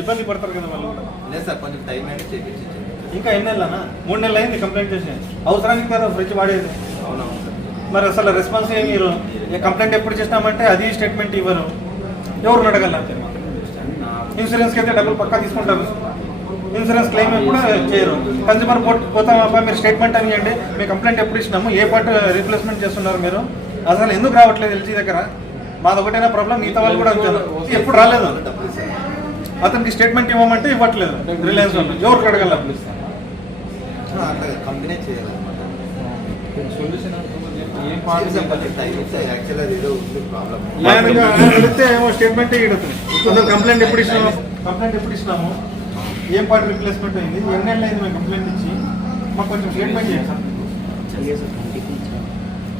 ఇబ్బంది పడతారు కదా వాళ్ళు? కూడా. లేదు సార్ కొంచెం టైం అయితే చేపించి ఇంకా ఎన్ని నెలలనా? మూడు నెలలు అయింది కంప్లైంట్ చేసి. అవసరానికి కదా ఫ్రిడ్జ్ వాడేది. అవునవును సార్. మరి అసలు రెస్పాన్స్ ఏమి మీరు కంప్లైంట్ ఎప్పుడు చేసినామంటే అది స్టేట్మెంట్ ఇవ్వరు. ఎవరు అడగల ఇన్సూరెన్స్కి అయితే డబ్బులు పక్కా తీసుకుంటారు. ఇన్సూరెన్స్ క్లెయిమ్ కూడా చేయరు. కన్జ్యూమర్ కోర్ట్ పోతామప్ప మీరు స్టేట్మెంట్ అని ఇవ్వండి మీ కంప్లైంట్ ఎప్పుడు ఇచ్చినాము? ఏ పార్ట్ రీప్లేస్మెంట్ చేస్తున్నారు మీరు? అసలు ఎందుకు రావట్లేదు ఎల్జీ దగ్గర? మాది ఒకటైనా ప్రాబ్లం మిగతా వాళ్ళు కూడా అంతే. ఎప్పుడు రాలేదు. అతనికి స్టేట్మెంట్ ఇవ్వమంటే ఇవ్వట్లేదు. రిలయన్స్ వాళ్ళు ఎవరు అడగల కంపెనీ వెళితే ఏమో స్టేట్మెంట్ ఇడుతుంది కంప్లైంట్ ఎప్పుడు ఇచ్చినాము కంప్లైంట్ ఎప్పుడు ఇచ్చినాము? ఏం పార్ట్ రిప్లేస్మెంట్ అయింది? ఎన్నేళ్ళు అయింది మేము కంప్లైంట్ ఇచ్చి? మాకు కొంచెం స్టేట్మెంట్ చేయండి సార్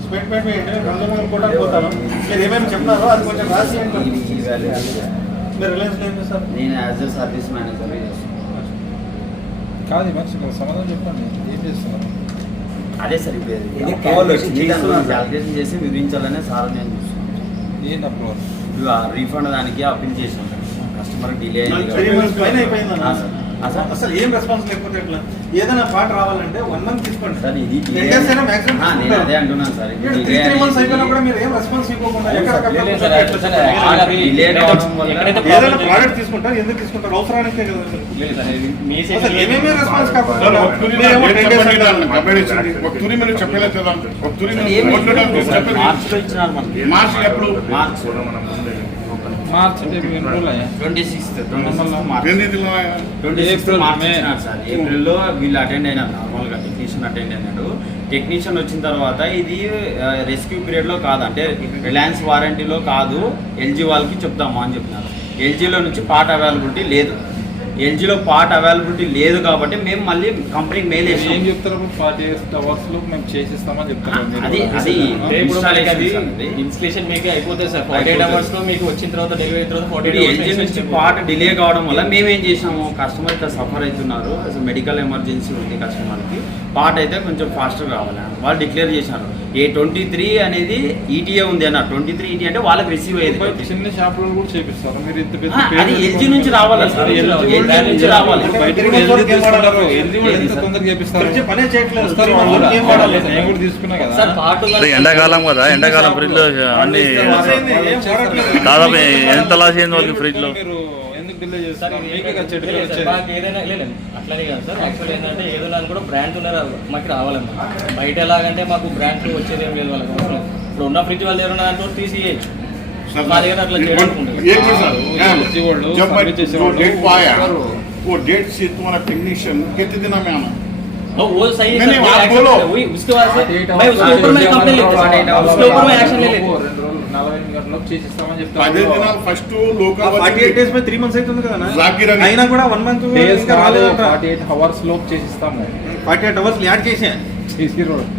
స్టేట్మెంట్ చేయండి రెండు మూడు కూడా పోతాను. మీరు ఏమేమి చెప్పినారో అది కొంచెం రాసి. మీరు రిలయన్స్ ఏం చేస్తారు? నేను యాజ్ ఎ సర్వీస్ మేనేజర్ కాదు కొంచెం సమాధానం చెప్పండి. ఏం చేస్తున్నారు? అదే సార్ ఇప్పుడు ఇది. క్యాలిక్యులేషన్ చేసి వివరించాలనే సార్ నేను చూస్తున్నాను. ఏంటి అప్రూవల్ ఇప్పుడు ఆ రీఫండ్ దానికి అప్పీల్ చేసాం కస్టమర్ డిలే అయింది అసలు ఏం రెస్పాన్స్ లేకపోతే ఎట్లా ఏదైనా పాట రావాలంటే వన్ మంత్ తీసుకోండి సార్ ఇది నేను. అదే అంటున్నాను సార్ ఇది త్రీ delay త్రీ మంత్స్ అయిపోయినా అయింది. కూడా మీరు ఏం రెస్పాన్స్ ఇవ్వకుండా ఏదైనా ప్రోడక్ట్ తీసుకుంటారు ఎందుకు తీసుకుంటారు అవసరానికే కదా ఏమేమి రెస్పాన్స్ కాకుండా ఒక తురి మీరేమో డేట్ 10 days చెప్పండి అంటారు. దాన్ని కంప్లైంట్ ఇచ్చింది. ఒక తురి మీరు చెప్పలేదు కదా ఒక తురి సార్, మీరు ఏమి కొట్టడం సార్, చెప్పండి. మార్చిలో ఇచ్చినారు మనకి మార్చి ఎప్పుడు మార్చ్ మార్చ్ ఎన్ని రోజులు? Twenty sixth twenty sixth March. ఇచ్చినారు సార్. ఏప్రిల్లో వీళ్ళు అటెండ్ అయినారు నార్మల్గా టెక్నీషియన్ అటెండ్ అయినాడు. టెక్నీషియన్ వచ్చిన తర్వాత ఇది రెస్క్యూ పీరియడ్లో కాదు అంటే రిలయన్స్ వారంటీలో కాదు ఎల్జీ వాళ్ళకి చెప్తాము అని చెప్పినారు. ఎల్జీలో నుంచి పార్ట్ అవైలబిలిటీ లేదు. ఎల్జీలో పార్ట్ అవైలబిలిటీ లేదు కాబట్టి మేము మళ్ళీ కంపెనీకి మెయిల్ ఏం చెప్తారు? ఫార్టీ ఎయిట్ అవర్స్లో మేము చేసిస్తామని చెప్తారు. అది అది ఇన్స్టాలేషన్ మీకు అయిపోతుంది సార్. ఫార్టీ ఎయిట్ అవర్స్లో మీకు వచ్చిన తర్వాత డెలివరీ అయిన తర్వాత ఫార్టీ ఎల్జీ నుంచి పార్ట్ డిలే కావడం వల్ల మేము ఏం చేసాము కస్టమర్ ఇక్కడ సఫర్ అవుతున్నారు. అసలు మెడికల్ ఎమర్జెన్సీ ఉంది కస్టమర్కి పార్ట్ అయితే కొంచెం ఫాస్ట్గా కావాలి. వాళ్ళు డిక్లేర్ చేశారు. ఏ ట్వంటీ త్రీ అనేది ఈటీఏ ఉంది అన్న. ట్వంటీ త్రీ ఈటీ అంటే వాళ్ళకి రిసీవ్ అయ్యేది చిన్న షాపులో కూడా చేపిస్తారు. మీరు ఇంత పెద్ద అది ఎల్జీ నుంచి రావాలా సార్ ఎల్జీ నుంచి రావాలి. ఎండాకాలం కదా. ఎండాకాలం ఫ్రిడ్జ్లో అన్ని. దాదాపు ఎంత లాస్ అయింది వాళ్ళకి ఫ్రిడ్జ్లో మీరు ఎందుకు డిలే సార్ చేస్తారు ఇది మీకే కదా చెట్టు లేదు సార్, వచ్చేది మాకు ఏదైనా లేదు అట్లనే కాదు సార్ యాక్చువల్ ఏంటంటే ఏదో దాని కూడా బ్రాండ్ ఉన్నారు మాకు రావాలన్నమాట బయట ఎలాగంటే మాకు బ్రాండ్ వచ్చేది ఏం లేదు వాళ్ళకి అవసరం లేదు. ఇప్పుడు ఉన్న ఫ్రిడ్జ్ వాళ్ళ దగ్గర ఉన్న దాంట్లో తీసియచ్చు सर, మా దగ్గర అట్లా చేయడానికి ఉండదు. एक ही सर हाँ, एलजी वालों, जब मैं सर्विस जैसे जो वालों, डेट को आया करो। वो डेट से तुम्हारा टेक्नीशियन कितने दिन में आना वो वो सही है नहीं, सर, नहीं, वो आप accept बोलो। है, वही उसके बाद से 48 मैं उसके ऊपर मैं कंप्लेन लेते48 सर hours उसके ऊपर मैं एक्शन ले लेते రెండు రోజులు నలభై ఎనిమిది గంటలకు చేసిస్తామని పదే చెప్తారు దినాలు ఫస్ట్ ఆ లోకల్ 48 డేస్ మీద త్రీ మంత్స్ అవుతుంది కదా జాకీర్ అని. అయినా కూడా వన్ మంత్ డేస్ ఇంకా కాదు రాలేదంట ఫార్టీ ఎయిట్ అవర్స్ లోపు చేసిస్తాము ఫార్టీ ఎయిట్ అవర్స్ యాడ్ చేసా సిసి రోడ్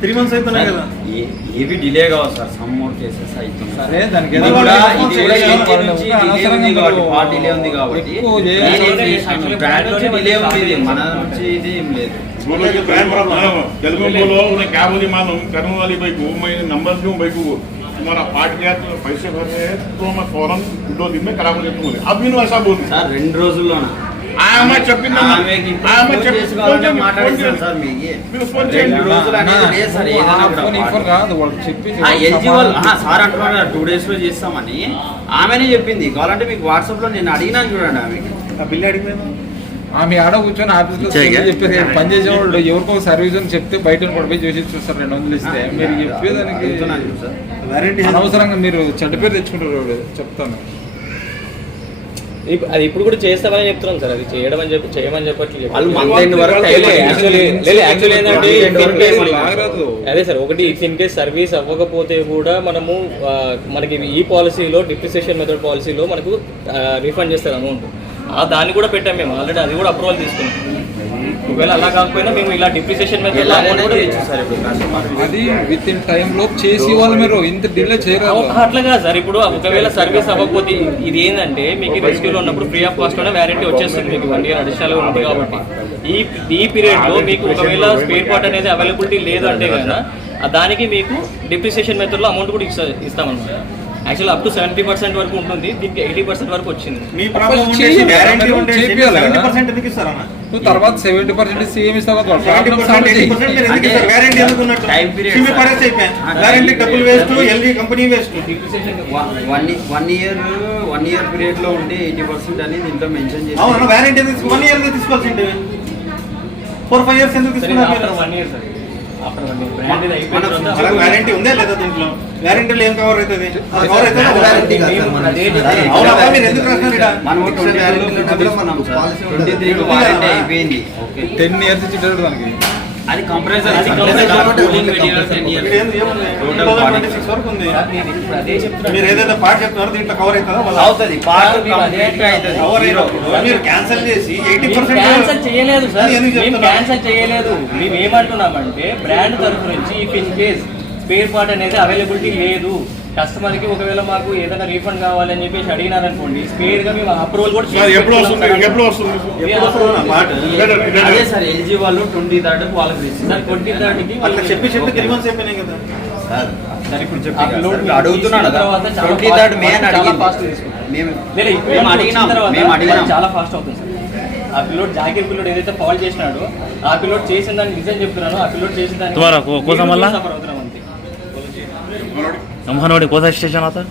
త్రీ మంత్స్ అవుతున్నాయి కదా ఏ- ఏవి డిలే కావు సార్ సమ్ మోర్ కేసెస్ అవుతుంది సరే దానికి ఇది ఏదో కూడా response ఇది కూడా చేయాలి. ఎల్జీ నుంచి డిలే ఉంది కాబట్టి పార్ట్ డిలే ఉంది కాబట్టి ఎక్కువ చేయాలి. నేనేం చేశాను బ్రాండ్ నుంచి డిలే ఉంది ఇది మన నుంచి ఇది ఏం లేదు बोलो कि ब्रांड प्रॉब्लम तेलुगु में बोलो उन्हें क्या बोली मालूम करने वाली भाई को मैं नंबर दूं भाई को तुम्हारा पार्ट गया तो पैसे भर रहे हैं तो मैं फौरन दो दिन में करा बोले तुम अब भी ऐसा बोल సార్ రెండు రోజుల్లోనా ఆమె చెప్పింది ఆమెకి ఆమె ఫోన్ చెప్పి చేసుకోవాలంటే మాట్లాడిస్తాను సార్ మీకు మీరు ఫోన్ రెండు చేయండి రోజులు అనేది లేదు సార్ ఏదైనా కూడా ఫోన్ ఇవ్వరు కాదు వాళ్ళకి చెప్పి ఎల్జీ వాళ్ళు ఆహా, సార్ అంటున్నారు టూ డేస్ లో చేస్తామని ఆమెనే చెప్పింది కావాలంటే మీకు వాట్సాప్ లో నేను అడిగినాను చూడండి ఆమెకి ఆ బిల్ అడిగిపోయిందా ఆమె ఆడ కూర్చొని ఆఫీస్ లో ఇచ్చేయగా? చెప్పేసి పని చేసే వాళ్ళు ఎవరికో సర్వీస్ అని చెప్తే బయట పడిపోయి చేసి చూస్తారు రెండు వందలు ఇస్తే మీరు చెప్పేదానికి అడుగుతున్నాను చూడు సార్ వారంటీ అనవసరంగా మీరు చెడ్డ పేరు తెచ్చుకుంటారు? చెప్తాను. అది ఇప్పుడు కూడా చేస్తామని చెప్తున్నాం సార్. అది చేయడం అని చెప్పి చేయమని చెప్పట్లేదు. అదే సార్ ఒకటి ఇన్ కేస్ సర్వీస్ అవ్వకపోతే కూడా మనము మనకి ఈ పాలసీలో డిప్రిసియేషన్ మెథడ్ పాలసీలో మనకు రీఫండ్ చేస్తారు అమౌంట్ ఆ దాన్ని కూడా పెట్టాం మేము. ఆల్రెడీ అది కూడా అప్రూవల్ తీసుకున్నాం. ఒకవేళ అలా కాకపోయినా మేము ఇలా డిప్రిసియేషన్ కస్టమర్ అది విత్ ఇన్ టైం లో చేసి ఇవ్వాలి మీరు. ఇంత డిలే చేయరాదు. అట్లా కాదు సార్. ఇప్పుడు ఒకవేళ సర్వీస్ అవ్వకపోతే ఇది ఏంటంటే మీకు రెస్క్యూలో ఉన్నప్పుడు ఫ్రీ ఆఫ్ కాస్ట్లోనే వ్యారంటీ వచ్చేస్తుంది మీకు. వన్ ఇయర్ అడిషనల్గా ఉంది కాబట్టి. ఈ ఈ పీరియడ్లో మీకు ఒకవేళ స్పేర్ పార్ట్ అనేది అవైలబిలిటీ లేదు అంటే కదా దానికి మీకు డిప్రిసియేషన్ మెథడ్లో అమౌంట్ కూడా ఇస్తా ఇస్తామన్నమాట. Actual up to seventy percent వరకు ఉంటుంది. దీనికి ఎయిటీ పర్సెంట్ వరకు వచ్చింది. మీ ప్రాబ్లం చేపియాలి కదా. ఎందుకు ఇస్తారన్న నువ్వు తర్వాత సెవెంటీ పర్సెంట్ ఇస్తావు కదా మీరు ఎందుకు ఇస్తారు? గ్యారంటీ ఎందుకు ఉన్నట్టు? Time period, SIMI sir. పడేసి అయిపోయాయి ఆ, గ్యారంటీ time డబ్బులు period. Waste LG company waste one one year one year పీరియడ్లో ఉంటే ఎయిటీ పర్సెంట్ దీంట్లో మెన్షన్ చేసి వారంటీ వన్ ఇయర్ తీసుకోవాల్సింది? ఫోర్ ఫైవ్ ఇయర్స్ ఎందుకు తీసుకున్నారు మీరు? వన్ ఇయర్ సార్ వారంటీ ఉందా లేదా దీంట్లో? వారంటీలో ఏం కవర్ అవుతుంది? కవర్ అవుతుంది. అవునా? మీరు ఎందుకు టెన్ ఇయర్స్ దానికి. అది కంప్రెసర్ అది compressor compressor. Cooling material ten ఇక్కడ ఇయర్స్ ఏంది ఏముంది Total 2026 వరకు ఉంది. సార్ నేను ఇప్పుడు అదే చెప్తున్నాను. మీరు ఏదైతే పార్ట్ చెప్తున్నారో దీంట్లో కవర్ అవుతుందా? అవుతుంది పార్ట్ కవర్ మీరు క్యాన్సిల్ చేసి ఎయిటీ మేము క్యాన్సల్ చేయలేదు సార్. చెప్తున్నారు? క్యాన్సల్ చేయలేదు. మేము ఏమంటున్నామంటే బ్రాండ్ తరఫు నుంచి if in case spare part అనేది అవైలబిలిటీ లేదు. కస్టమర్కి ఒకవేళ మాకు ఏదైనా రీఫండ్ కావాలని చెప్పేసి అడిగినారనుకోండి స్పేర్గా మేము అప్రూవల్ కూడా ఎప్పుడు వస్తుంది? ఎప్పుడు వస్తుంది? ఎప్పుడు వస్తుంది? ఆ మాట? అదే సార్ ఎల్జీ వాళ్ళు ట్వంటీ థర్డ్ వాళ్ళకి సార్ ట్వంటీ థర్డ్కి అట్లా చెప్పి చెప్పి త్రీ మంత్స్ అయిపోయినాయి కదా. సార్ ఇప్పుడు చెప్పి చాలా ట్వంటీ థర్డ్ మే అని. మేము అడిగినాం మేము అడిగినాం. ఫాస్ట్ అవుతుంది సార్. ఆ పిల్లోడ్ జాకీర్ పిల్లోడ్ ఏదైతే ఫాల్ చేసినాడో ఆ పిల్లోడ్ చేసిన దాన్ని నిజం చెప్తున్నాను ఆ పిల్లోడ్ చేసిన దాన్ని नमखानवाड़ी कौन सा स्टेशन आता है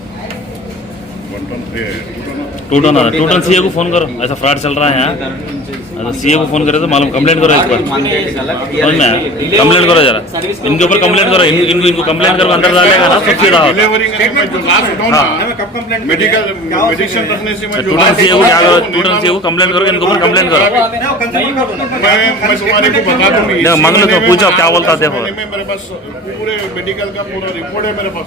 two ton two ton C को फ़ोन करो ऐसा फ्रॉड चल रहा है यहाँ अच्छा सी को फ़ोन करे तो मालूम कंप्लेंट करो इस पर समझ में कंप्लेंट करो जरा इनके ऊपर कंप्लेंट करो इनको इनको इनको कंप्लेंट करो अंदर डालेगा ना तो फिर टू टन सी को क्या करो टू टन सी को कंप्लेंट करो इनके ऊपर कंप्लेंट करो मंगल पूछो क्या बोलता देखो मेरे पास पूरे मेडिकल का पूरा रिपोर्ट है मेरे पास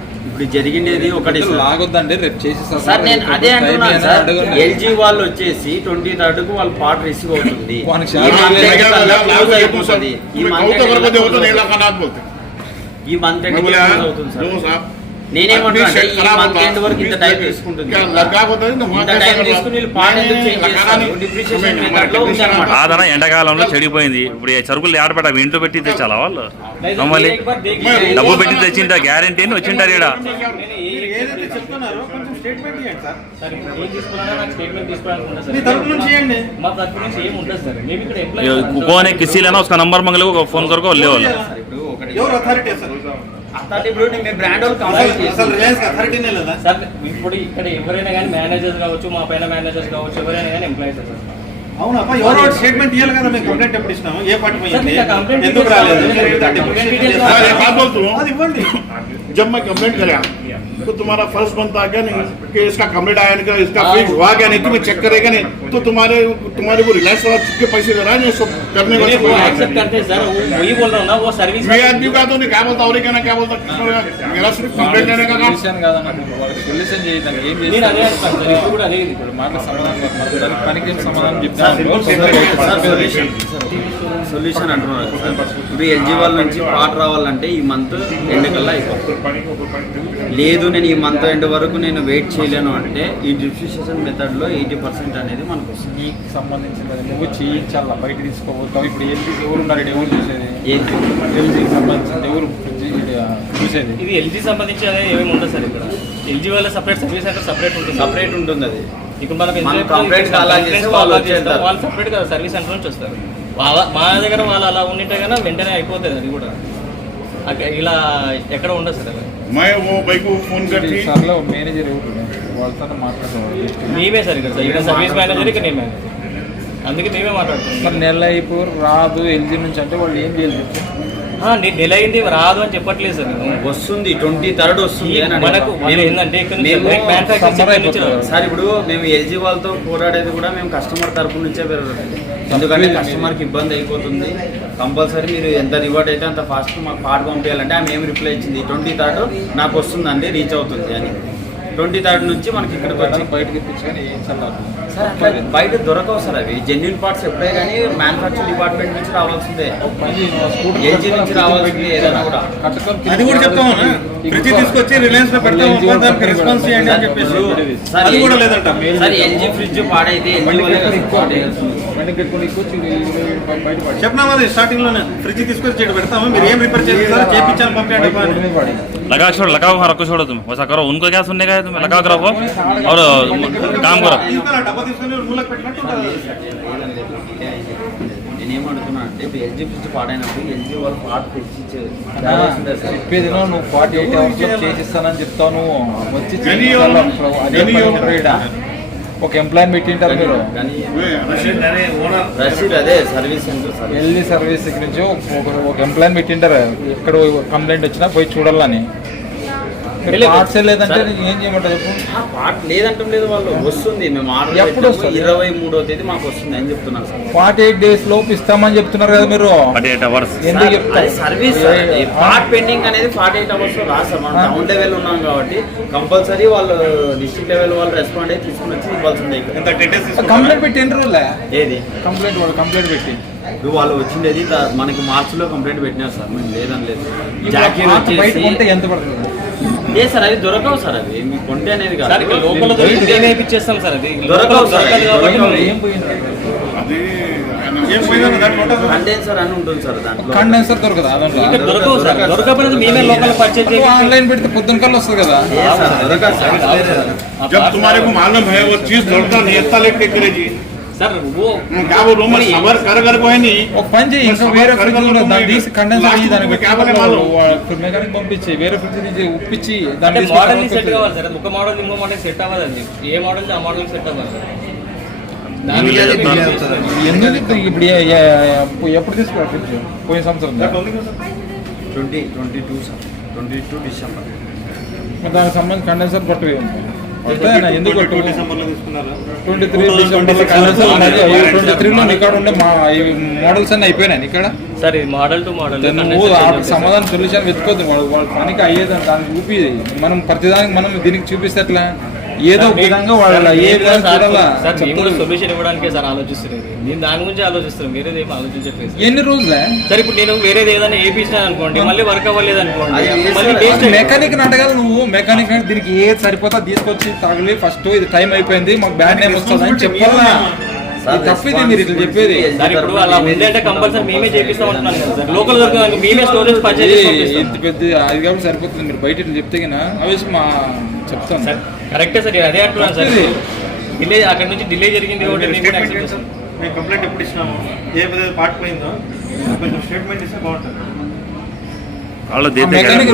ఇప్పుడు జరిగిండేది ఒకటి సార్. నేను అదే అంటున్నాను సార్. ఎల్జీ వాళ్ళు వచ్చేసి ట్వంటీ థర్డ్కు వాళ్ళు పాట రిసీవ్ అవుతుంది. ఈ ఈ మంత్ అవుతుంది సార్. जो साहब నేనేమంటున్నా అంటే आदमी ఈ खराब మంత్ होता ఎండ్ వరకు ఇంత बीस టైం दिन- తీసుకుంటుంది क्या लगा होता है ना वहाँ ఇంత कैसा టైం कर रहा? తీసుకుని వీళ్ళు పార్ట్ नहीं, ఎందుకు नहीं, చేంజ్ लगाना చేస్తారు नहीं। డిప్రిషియేషన్ हमें हमारा మెథడ్ లో ఉంది technician అనమాట కాదనా ఎండాకాలంలో చెడిపోయింది ఇప్పుడు ఈ సరుకులు ఆడ పెట్ట ఇంట్లో పెట్టి తెచ్చాలా వాళ్ళు లేదు, మళ్ళీ एक बार देखिए। मैं- డబ్బు పెట్టి తెచ్చింటా గ్యారంటీ అని వచ్చింటారు ఈడ మీరు ఏదైతే చెప్తున్నారో కొంచెం స్టేట్మెంట్ ఇవ్వండి సార్ సార్ ఏం తీసుకున్నారో నాకు స్టేట్మెంట్ తీసుకోవడానికి ఉండదు సార్ మీ తరపు నుంచి ఇవ్వండి. మా తరపు నుంచి ఏం ఉండదు సార్ మేము ఇక్కడ ये ఎంప్లాయీ कौन है किसी लेना उसका नंबर मांग लो फोन करो ले वाला సార్ ఇప్పుడు ఒకటి ఎవరు అథారిటీ సార్ అట్లాంటి ఇప్పుడు మేము బ్రాండ్ వాళ్ళు అసలు కంప్లైంట్ అసలు చేస్తాం రిలయన్స్ అథారిటీనే లేదా సార్ ఇప్పుడు ఇక్కడ ఎవరైనా కానీ మేనేజర్స్ కావచ్చు మా పైన మేనేజర్స్ కావచ్చు ఎవరైనా కానీ ఎంప్లాయీస్ సార్ అవునప్ప ఎవరో స్టేట్మెంట్ ఇవ్వాలి కదా మేము కంప్లైంట్ ఎప్పుడు ఇస్తాము ఏ పార్టీ సార్, పోయింది ఇంకా complaint ఎందుకు details రాలేదు కావాలి. మీరు ఏదో complaint depreciation details చేస్తారు. కావాలి. बात बोलता हूँ। అది ఇవ్వండి जब मैं कंप्लेंट कराया तो तुम्हारा फर्स्ट बनता क्या नहीं कि इसका कंप्लेंट आया नहीं इसका फिक्स हुआ क्या नहीं तुम्हें चेक करेगा नहीं तो तुम्हारे तुम्हारे को रिलायंस वाला के पैसे दे रहा है नहीं सब करने मेरे को को एक्सेप्ट करते हैं सर वो वही बोल रहा हूँ ना वो सर्विस मैं आदमी का तो नहीं क्या बोलता और क्या ना क्या बोलता किसने- मेरा सिर्फ कंप्लेंट लेने का काम సొల్యూషన్ కాదన్న వాళ్ళకి సొల్యూషన్ చేయడానికి ఏం నేను అదే చేస్తాను అంటున్నాను సార్ ఇప్పుడు కూడా అదే ఇది. ఇప్పుడు మాటలు సమాధానం చెప్పాలి. దానికి పనికి ఏం సమాధానం సార్ చెప్తాను సొల్యూషన్ సొల్యూషన్ అంటున్నారు కదా సార్ ఇప్పుడు ఎల్జీ వాళ్ళ నుంచి పాట రావాలంటే ఈ మంత్ ఎండ్ కల్లా అయిపోతుంది లేదు నేను ఈ మంత్ ఎండ్ వరకు నేను వెయిట్ చేయలేను అంటే ఈ డిప్రిషియేషన్ మెథడ్ లో ఎయిటీ పర్సెంట్ అనేది మనకు వస్తుంది నీకు సంబంధించినది నువ్వు చేయించాలా బయట తీసుకోవద్దాం ఇప్పుడు ఎల్జీ ఎవరు ఉన్నారు ఈడ ఎవరు చూసేది ఏంటి ఎల్జీకి సంబంధించింది ఎవరు ఈడ చూసేది ఇది ఎల్జీ సంబంధించి అనేది ఏమేమి ఉండదు సార్ ఇక్కడ ఎల్జీ వాళ్ళ సపరేట్ సర్వీస్ సెంటర్ సపరేట్ ఉంటుంది సపరేట్ ఉంటుంది అది ఇప్పుడు మనకి మనం ఎంత complaint గా అలా చేస్తే complaints వాళ్ళు అలా చేస్తాం. వచ్చేస్తారు. వాళ్ళు సపరేట్ గా సర్వీస్ సెంటర్ నుంచి వస్తారు వాళ్ళ మా దగ్గర వాళ్ళు అలా ఉండింటే కన్నా వెంటనే అయిపోతుంది అది కూడా అక్క- ఇలా ఎక్కడ ఉండదు సార్ అలా मैं वो भाई को फोन करती సార్లో మేనేజర్ ఎవరు వాళ్ళతో మాట్లాడతాం మేమే సార్ ఇక్కడ సార్ ఇక్కడ సర్వీస్ మేనేజర్ ఇక్కడ నేను మేనేజర్ అందుకే మేమే మాట్లాడుతున్నాం. మరి నెల అయిపో రాదు ఎల్జీ నుంచి అంటే వాళ్ళు ఏం చేయాలి చెప్పు. ఆ, నె- నెల అయింది రాదు అని చెప్పట్లేదు సార్. వస్తుంది ట్వంటీ థర్డ్ వస్తుంది మనకు. సార్ ఇప్పుడు మేము ఎల్జీ వాళ్ళతో పోరాడేది కూడా మేము కస్టమర్ తరపు నుంచే పెరగదు ఎందుకంటే కస్టమర్కి ఇబ్బంది అయిపోతుంది. కంపల్సరీ మీరు ఎంత రివార్డ్ అయితే అంత ఫాస్ట్ మాకు పాట పంపించాలంటే ఆమె ఏం రిప్లై ఇచ్చింది. ట్వంటీ థర్డ్ నాకు వస్తుందండి రీచ్ అవుతుంది అని. ట్వంటీ థర్డ్ నుంచి మనకి ఇక్కడికి వచ్చి. బయటకి సార్ అట్లా బయట దొరకవు సార్ అవి. జెన్యున్ పార్ట్స్ ఎప్పుడే కానీ మ్యానుఫాక్చర్ డిపార్ట్మెంట్ నుంచి రావాల్సిందే. ఎల్జీ నుంచి రావాల్సిందే ఏదైనా కూడా. అది కూడా చెప్తాము? ఫ్రిడ్జ్ తీసుకొచ్చి రిలయన్స్లో పెడతాము దానికి రెస్పాన్స్ చేయండి అని చెప్పేసి. సార్ అది కూడా లేదంట. సార్ ఎల్జీ ఫ్రిడ్జ్ పాడైతే ఎల్జీ కదా పాడేయాల్సింది. బయట చెప్పినాము అది స్టార్టింగ్ లోనే ఫ్రిడ్జ్ తీసుకొచ్చి ఇక్కడ పెడతాము మీరు ఏం రిపేర్ చేస్తారు చేపించాలి పంపించండి అని. लगा छोड़ लगाओ हाँ रखो छोड़ो तुम वैसा करो उनको क्या सुनने का है तुम्हें लगा कर रखो और काम करो తీసుకొని ఆ డబ్బా తీసుకొని మూలకు పెట్టినట్టు ఉంటుంది. లేదండి, లేదు. ఇదే అయితే. నేనేమంటున్నా అంటే ఇప్పుడు ఎల్జీ ఫ్రిడ్జ్ పాడైనప్పుడు ఎల్జీ వాళ్ళు పార్ట్ తెచ్చి ఇచ్చే- రావాల్సిందే సార్. చెప్పేది విను, నువ్వు ఫార్టీ ఎయిట్ అవర్స్ లో చేసిస్తానని చెప్తావు నువ్వు వచ్చి ఒక ఎంప్లాయీని పెట్టింటారు మీరు? అదే సర్వీస్ సెంటర్ ఒక ఎంప్లాయీని పెట్టింటారు ఎక్కడ కంప్లైంట్ వచ్చినా పోయి చూడాలని. పార్ట్స్ లేదంటే ఏం చేయమంటారు పార్ట్ లేదంటం లేదు వాళ్ళు వస్తుంది. మేము ఆర్డర్ ఎప్పుడు. వస్తుంది? ఇరవై మూడో తేదీ మాకు వస్తుంది అని చెప్తున్నాను సార్. ఫార్టీ ఎయిట్ డేస్ లోపు ఇస్తామని చెప్తున్నారు కదా మీరు. Forty eight hours. ఎందుకు చెప్తారు? సర్వీస్. పార్ట్ పెండింగ్ అనేది ఫార్టీ ఎయిట్ అవర్స్లో మనం. టౌన్ లెవెల్ ఉన్నాం కాబట్టి కంపల్సరీ వాళ్ళు డిస్ట్రిక్ట్ లెవెల్ వాళ్ళు రెస్పాండ్ అయ్యి తీసుకుని వచ్చి ఇవ్వాల్సిందే? కంప్లైంట్ పెట్టి ఎన్ని రోజులే? ఏది? కంప్లైంట్ కంప్లైంట్ పెట్టి. వాళ్ళు వచ్చిండేది మనకి మార్చ్లో కంప్లైంట్ పెట్టినారు సార్. మేము లేదని లేదు. జాకీ వచ్చేసి ఎంత పడుతుంది? ఏ సార్ అది దొరకవు సార్ అవి మీకు కొంటే అనేది కాదు సార్ ఇక్కడ లోపల దొరికి మేము వేయించేస్తాం సార్ అది దొరకవు సార్, దొరకదు కాబట్టి దొరకవు. మనం ఏం పోయింది అది ఏం పోయిందని దాంట్లో ఉంటుంది. కండెన్సర్ అని ఉంటుంది సార్ దాంట్లో కండెన్సర్ దొరకదా దాంట్లో ఇక్కడ దొరకవు సార్ దొరకపోయినది మేమే లోకల్ పర్చేజ్ నువ్వు ఆన్లైన్ పెడితే పొద్దున కల్లా వస్తుంది కదా ఏ సార్ దొరకదు సార్ जब तुम्हारे को मालूम है वो चीज दौड़ता नहीं इतना लेट కవర్ పంపించి వేరే ఫ్రిడ్జ్ ఉప్పించి దాని మోడల్ సెట్ కావాలి సార్ ఒక మోడల్ ఇంకో మోడల్ సెట్ అవ్వదండి. ఏ మోడల్ ఆ మోడల్ సెట్ అవ్వాలి ఇప్పుడు ఎప్పుడు తీసుకురా ఫ్రిడ్జ్? పోయిన సంవత్సరం twenty twenty two twenty two December. దానికి సంబంధించి కండెన్సర్ పట్టు ఎందుకు కొట్టు 22 డిసెంబర్లో తీసుకున్నారు. ట్వంటీ త్రీ 2026 కండెన్సర్ ఉన్నది ట్వంటీ త్రీలో ఇక్కడ ఉండే మా మోడల్స్ అన్ని అయిపోయినాయి ఇక్కడ సార్ ఇది మోడల్ టు మోడల్ నువ్వు సమాధానం సొల్యూషన్ వెతుకోద్దు పనికి అయ్యేది దానికి చూపి మనం ప్రతిదానికి మనం దీనికి చూపిస్తే ఎట్లా? ఏదో ఒక విధంగా వాళ్ళ ఏ విధంగా. సొల్యూషన్ ఇవ్వడానికే సార్ ఆలోచిస్తున్నారు నేను దాని గురించి ఆలోచిస్తున్నాను వేరేది ఏం ఆలోచించట్లేదు. ఎన్ని రోజులే? సార్ ఇప్పుడు నేను వేరేది ఏదైనా వేపించినా అనుకోండి మళ్ళీ వర్క్ అవ్వలేదు అనుకోండి మెకానిక్ అడగాలి నువ్వు. మెకానిక్ దీనికి ఏది సరిపోతా తీసుకొచ్చి తగిలి. ఫస్ట్ ఇది టైం అయిపోయింది మాకు బ్యాడ్ నేమ్ వస్తుంది అని చెప్పాలా? ఇది తప్పిది మీరు ఇట్లా చెప్పేది. ఇప్పుడు అలా అంటే కంపల్సరీ మేమే చేపిస్తాం అంటున్నాను కదా సార్. లోకల్ మేమే స్టోరేజ్ పర్చేజ్. ఇంత పెద్ద అది కాబట్టి సరిపోతుంది. మీరు బయట ఇట్లా చెప్తే కినా అవేసి మా చెప్తాను. సార్ కరెక్టే సార్ అదే అంటున్నాను సార్. ఇది. డిలే అక్కడ నుంచి డిలే జరిగింది కాబట్టి మేము కంప్లైంట్ ఎప్పుడు ఇచ్చినాము? ఏ విధంగా పార్ట్ పోయిందో కొంచెం స్టేట్మెంట్ ఇస్తే బాగుంటుంది. మెకానిక్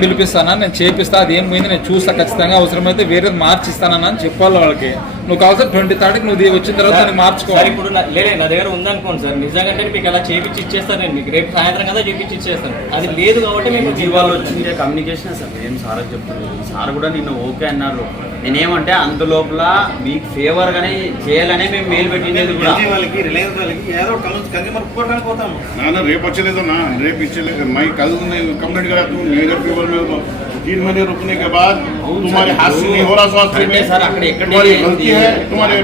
పిలిపిస్తానా? నేను చేపిస్తా అది ఏం పోయింది నేను చూస్తా ఖచ్చితంగా అవసరమైతే వేరేది మార్చిస్తానని అని చెప్పాలి వాళ్ళకి. నువ్వు కావాలి ట్వంటీ థర్డ్కి నువ్వు వచ్చిన తర్వాత మార్చుకోవాలి. ఇప్పుడు లేదు నా దగ్గర ఉందనుకోండి సార్. నిజంగా మీకు అలా చేపించి ఇచ్చేస్తాను నేను మీకు. రేపు సాయంత్రం కదా చేపించి ఇచ్చేస్తాను. అది లేదు కాబట్టి మేము జీవాలు వచ్చింది కమ్యూనికేషన్ సార్ ఏం సార్ చెప్తున్నాను సార్ కూడా నిన్ను ఓకే అన్నారు. నేనేమంటే అంత లోపల మీకు ఫేవర్ గానే చేయాలనే మేము మెయిల్ పెట్టింది కూడా. వాళ్ళకి రిలయన్స్ వాళ్ళకి ఏదో కన్స్యూమర్ పోవడానికి పోతాము. నాన్న రేపు వచ్చేలేదన్నా రేపు ఇచ్చలేదు మై కలుగుతుంది కంప్లీట్ కాదు మేజర్ ఫీవర్ మీద तीन महीने रुकने के बाद तुम्हारे हाथ से नहीं हो रहा स्वास्थ्य तुम्हारी गलती है तुम्हारे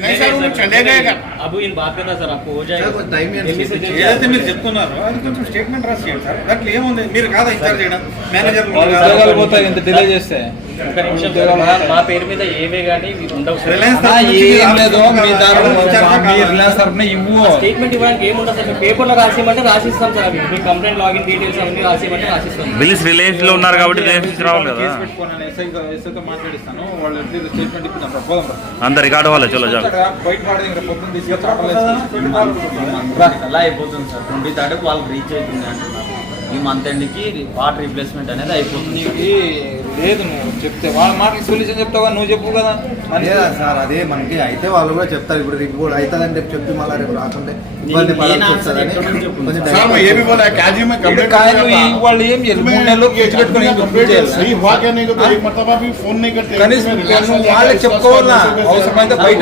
बोल काला। तक होगा भी नहीं सर वो चले गएगा अब इन बात करना सर आपको हो సార్ जाएगा కొంచెం టైం ఇవ్వండి. दिल्ली से दिल्ली ఏదైతే మీరు చెప్తున్నారో అది కొంచెం స్టేట్మెంట్ రాసి చేయండి సార్ దాంట్లో ఏముంది మీరు కాదా ఇన్ఛార్జ్ చేయడం మేనేజర్ వాళ్ళు ఉద్యోగాలు పోతాయి ఇంత డిలే చేస్తే ఒక్క నిమిషం సార్, మా- మా పేరు మీద ఏవే కానీ ఉండవు. రిలయన్స్ రిలయన్స్ తరఫున ఇవ్వు. స్టేట్మెంట్ ఇవ్వడానికి సార్. పేపర్లో రాసిస్తాం సార్. అవి మీ కంప్లైంట్ లాగిన్ డీటెయిల్స్ అవన్నీ రాసిమంటే రాసిస్తాం బిల్స్ రిలేషన్లో ఉన్నారు కాబట్టి రావాలి కదా? ఎస్ఐతో మాట్లాడిస్తాను. వాళ్ళు స్టేట్మెంట్ ఇప్పిద్దాం పోదాం. అంత రికార్డు వాళ్ళ చలో. బయట పాడేది పొద్దున్న. అలా అయిపోతుంది సార్. ట్వంటీ థర్డ్ వాళ్ళకి రీచ్ అవుతుంది అంటున్నారు. ఈ మంత్ ఎండ్కి పార్ట్ రీప్లేస్మెంట్ అనేది అయిపోతుంది. నీకు లేదు నువ్వు చెప్తే వాళ్ళ మాటకి సొల్యూషన్ చెప్తావు? నువ్వు చెప్పు కదా. లేదా సార్ అదే మనకి అయితే వాళ్ళు కూడా చెప్తారు. ఇప్పుడు రిపోర్ట్ అవుతుందని రేపు చెప్తే మళ్ళీ రేపు రాకుంటే ఇబ్బంది పడాల్సి వాళ్ళు వాళ్ళకి చెప్పుకోవాలా? అవసరమైతే బయట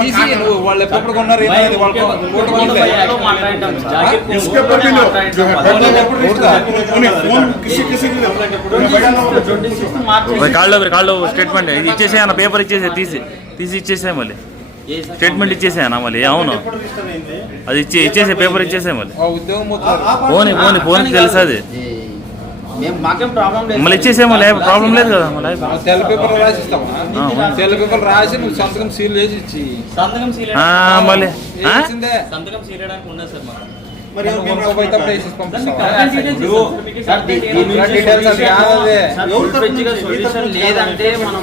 తీసి వాళ్ళు ఎప్పుడు వాళ్ళు కాళ్ళు స్టేట్మెంట్ ఇచ్చేసే అన్న పేపర్ ఇచ్చేసే తీసి తీసి ఇచ్చేసే మళ్ళీ స్టేట్మెంట్ ఇచ్చేసాను మళ్ళీ అవును అది ఇచ్చి ఇచ్చేసే పేపర్ ఇచ్చేసే మళ్ళీ పోనీ పోనీ పోనీ తెలుసు అది మళ్ళీ ఇచ్చేసేమో లేదు ప్రాబ్లం లేదు కదా మళ్ళీ తెల్ల పేపర్ తెల్ల పేపర్ రాసి నువ్వు సంతకం సీల్ వేసి ఇచ్చి సంతకం సీల్ మళ్ళీ సంతకం సీల్ ఉండదు సార్ మరి డీటెయిల్స్? లేదంటే మనం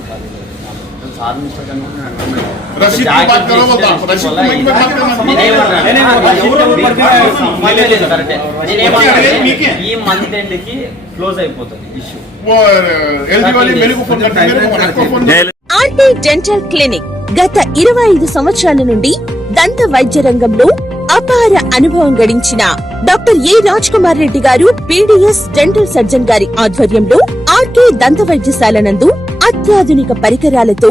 మిస్టేక్ సార్ మిస్టేక్ అనుకుంటున్నాను रसीद की बात करो बोलता हूं। रसीद की मैं बात करना ఈ మంత్ ఎండ్ కి క్లోజ్ అయిపోతుంది ఇష్యూ वो एलजी वाली मेरे को फोन करती है मेरे को आपको phone jail RT dental clinic గత ఇరవై ఐదు సంవత్సరాల నుండి దంత వైద్య రంగంలో అపార అనుభవం గడించిన డాక్టర్ ఏ రాజ్ కుమార్ రెడ్డి గారు పీడిఎస్ డెంటల్ సర్జన్ గారి ఆధ్వర్యంలో ఆర్కే దంత వైద్యశాల నందు అత్యాధునిక పరికరాలతో